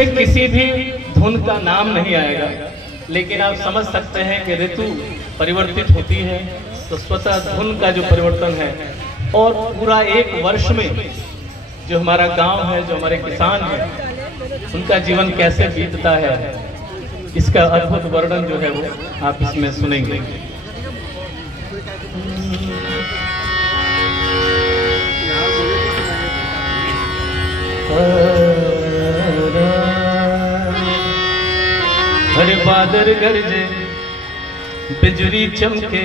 किसी भी धुन का नाम नहीं आएगा, लेकिन आप समझ सकते हैं कि ऋतु परिवर्तित होती है तो स्वतः धुन का जो परिवर्तन है, और पूरा एक वर्ष में जो हमारा गांव है, जो हमारे किसान हैं, उनका जीवन कैसे बीतता है, इसका अद्भुत वर्णन जो है वो आप इसमें सुनेंगे। हर बादल गरजे, बिजली चमके,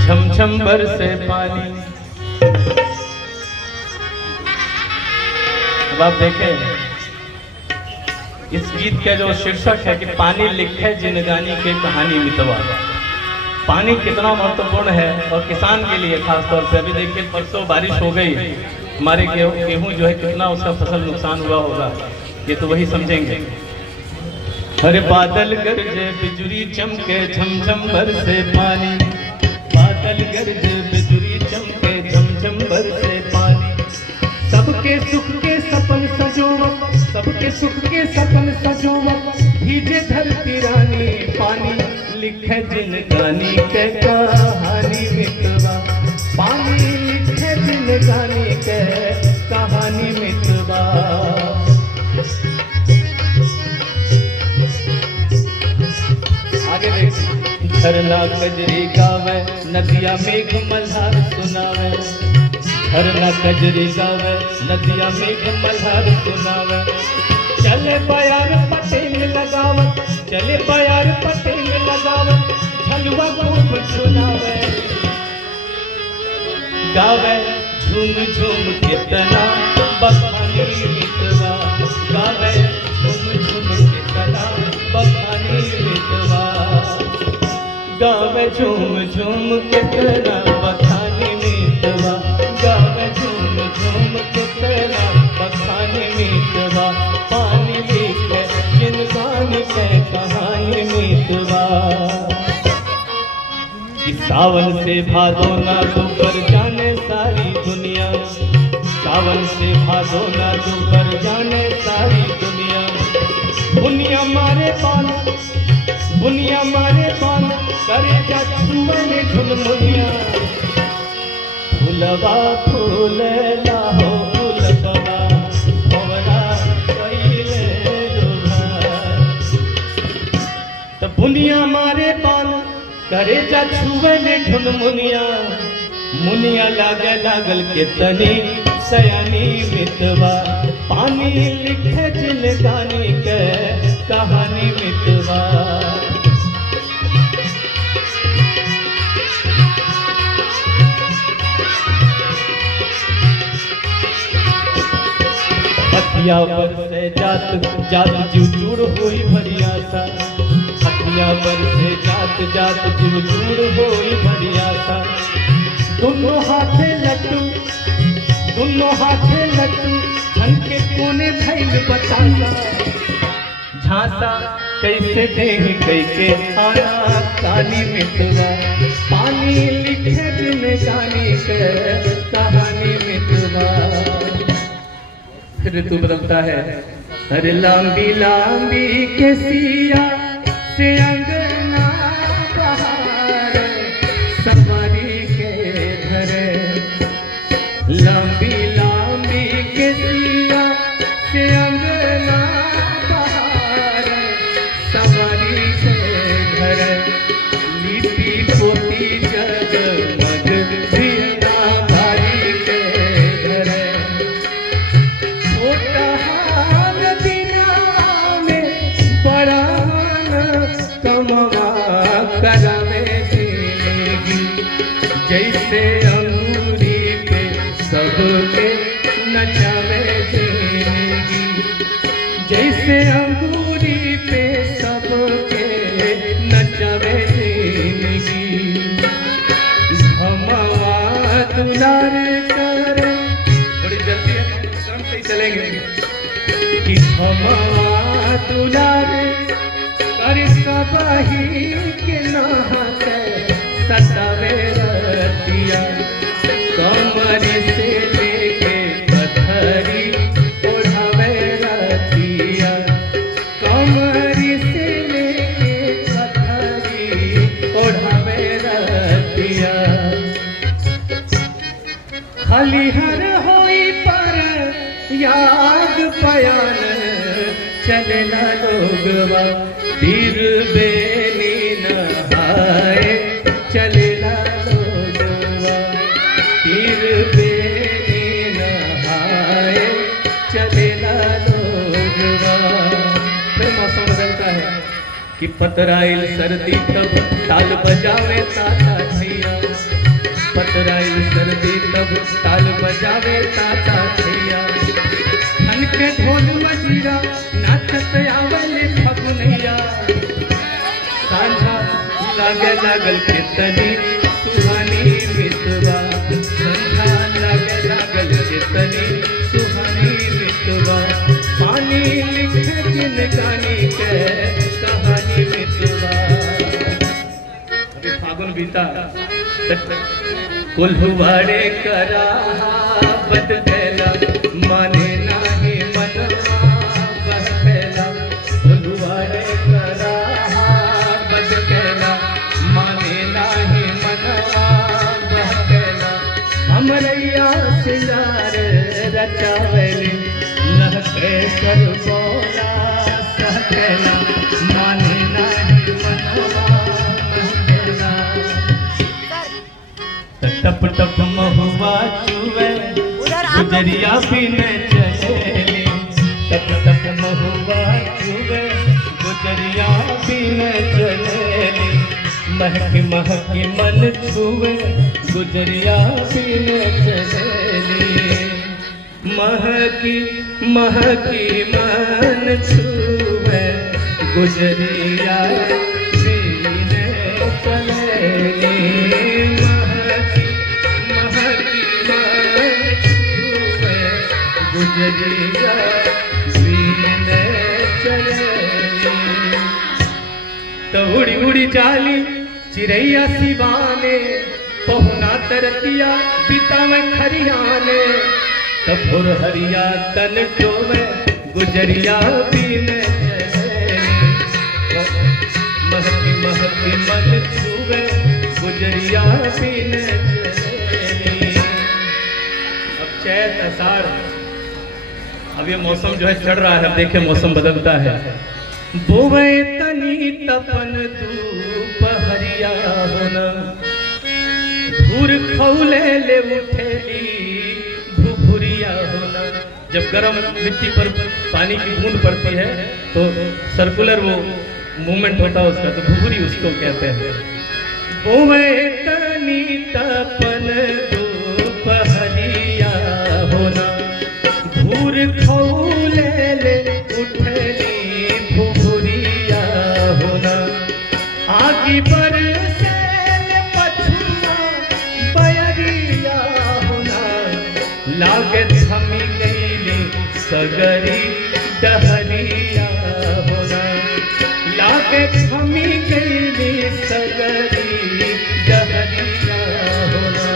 झमझम बरसे पानी। अब आप देखें, इस गीत का जो शीर्षक है कि पानी लिखे जिनगानी के कहानी मितवा। पानी कितना महत्वपूर्ण है और किसान के लिए खास तौर पे। अभी देखिए, परसों बारिश हो गई, हमारे गेहूं जो है कितना उसका फसल नुकसान हुआ होगा, ये तो वही समझेंगे। हर बादल गरजे, बिजली चमके, झमझम बरसे पानी। बादल गरजे, बिजली चमके, झमझम बरसे पानी। सबके सुख के सपन सजोवत, सबके सुख के सपन सजोवत, भीजे धरती रानी। पानी लिखे जिनगानी के कहानी मितवा। पानी लिखे जिनगानी के कहानी मितवा। आगे देखिए। झरना कजरी गावे, नदिया मेघ मल्हार सुनावे। झरना कजरी गावे, नदिया मेघ मल्हार सुनावे। चले बयार पटेल लगावत, चले बयार पटेल लगावत, झलवा खूब सुनावे। गावे झूम झूम कितना बखानी मितवा। गावे झूम झूम कितना बखानी मितवा। गावे झूम झूम कितना बखानी मितवा। गावे झूम झूम कितना बखानी मितवा। पानी लिखे जिनगानी के कहानी मितवा। सावन से भादो ना ऊपर जाने सारी दुनिया। सावन से भादो ना ऊपर जाने सारी दुनिया। बुनिया मारे पान, बुनिया मारे पान, करे जा छुए झुलमुनिया। फूलवा फूलेला हो फूलवा, भंवरा कइले लोभार। त बुनिया मारे पान, करे जा छुए झुलमुनिया। मुनिया लागे लागल कितनी सयानी मितवा। पानी लिखे जिनगानी के कहानी मितवा। हथिया पर से जात जात जीव चूर हुई भरिया सा। हथिया पर से जात जात जीव चूर हुई भरिया सा। दोनों हाथे लट्टू, दोनों हाथे लट्टू, झनके कोने भइल बतासा। झांसा कैसे देह कैके आना कानी मितवा। पानी लिखे जिनगानी के कहानी मितवा। फिर ऋतु बदलता है। अरे लांबी लांबी के सिया से अंगना बहार, सवारी के धरे। लांबी लांबी के सिया से अंगना बहार, सवारी के धरे। लिपि पोती जगमग दिया भारी के धरे। करावे जिंदगी, जैसे अंगूरी पे सबके नचावे जिंदगी। जैसे अंगूरी पे सबके नचावे जिंदगी। भमवा दुलार करे, थोड़ी जल्दी है, शाम से ही चलेंगे। कि भमवा दुलार अरे सबही के नहाते सतावे रतिया। कमर से लेके पथरी ओढ़ावे याद पयान चलेला लोगवा पीर बेनी नहाए चलेला लोगवा पीर बेनी नहाए चलेला लोगवा। फिर मौसम बदलता है कि पतराइल सर्दी तब ताल बजावे ताता भैया पतराइल सर्दी तब ताल बजावे ताता भैया धन के ढोल मजीरा नाचत आवले फगुनैया सांझा लागे लागल कितनी सुहानी मितवा संझा लागे लागल कितनी सुहानी मितवा पानी लिखे जिन गानी के कहानी मितवा। अभी फागुन बीता कुल्हुवाड़े करा बदला माने नाही मनवा बहला कुल्हुवाड़े करा बदला माने नाही मनवा बहला हमरैया सिंगार रचावली नहके कर बोला सहला माने नाही मनवा बहला। टप टप महुआ चुवे गुजरिया बिन चलेली टप टप महुआ चुवे गुजरिया बिन चलेली महक महक मन छुवे गुजरिया बिन चलेली महकी महकी मन छुवे गुजरिया बिन चलेली गुजरिया बिन चलेली। तो उड़ी उड़ी जाली चिड़ैया सिवाने पहुना तरतिया बितावे खरियाने तफुर हरिया तन टोवे गुजरिया बिन चलेली महकी महकी मन छुवे गुजरिया बिन चलेली। अब चैत आषाढ़ अब ये मौसम जो है चढ़ रहा है। अब देखे मौसम बदलता है बोवे तनी तपन दोपहरिया होना धूर खौले ले उठेली भुभुरिया होना। जब गर्म मिट्टी पर पानी की बूंद पड़ती है तो सर्कुलर वो मूवमेंट होता है उसका, तो भुभुरी उसको कहते हैं। बोवे तनी तपन दोपहरिया होना धूर खौले ले उठली भुभुरिया होना आगे पर से पछुआ बयरिया होना लागे थमी गईली सगरी डहरिया होना लागे थमी गईली सगरी डहरिया होना।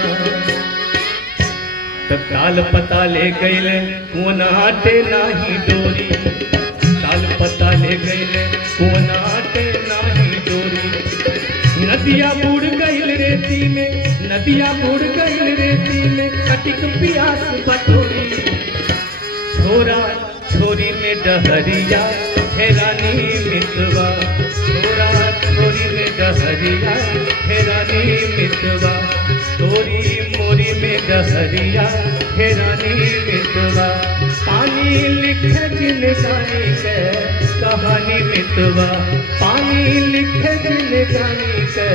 तब ताल पता ले गईले कोनाटे नाही डोरी ताल पता ले गईले कोनाटे नाही डोरी नदिया बुड़ गईल रेती में नदिया बुड़ गईल रेती में कटिक पियास बटोरी छोरा छोरी में डहरिया हेरानी मितवा छोरा छोरी में डहरिया हेरानी मितवा तोरी मोरी में डहरिया हेरानी मितवा पानी लिखे जिन गानी के कहानी मितवा पानी लिखे जिन गानी के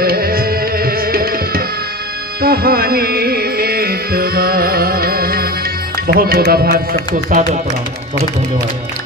कहानी मितवा। बहुत बहुत आभार सबको सादर प्रणाम बहुत धन्यवाद।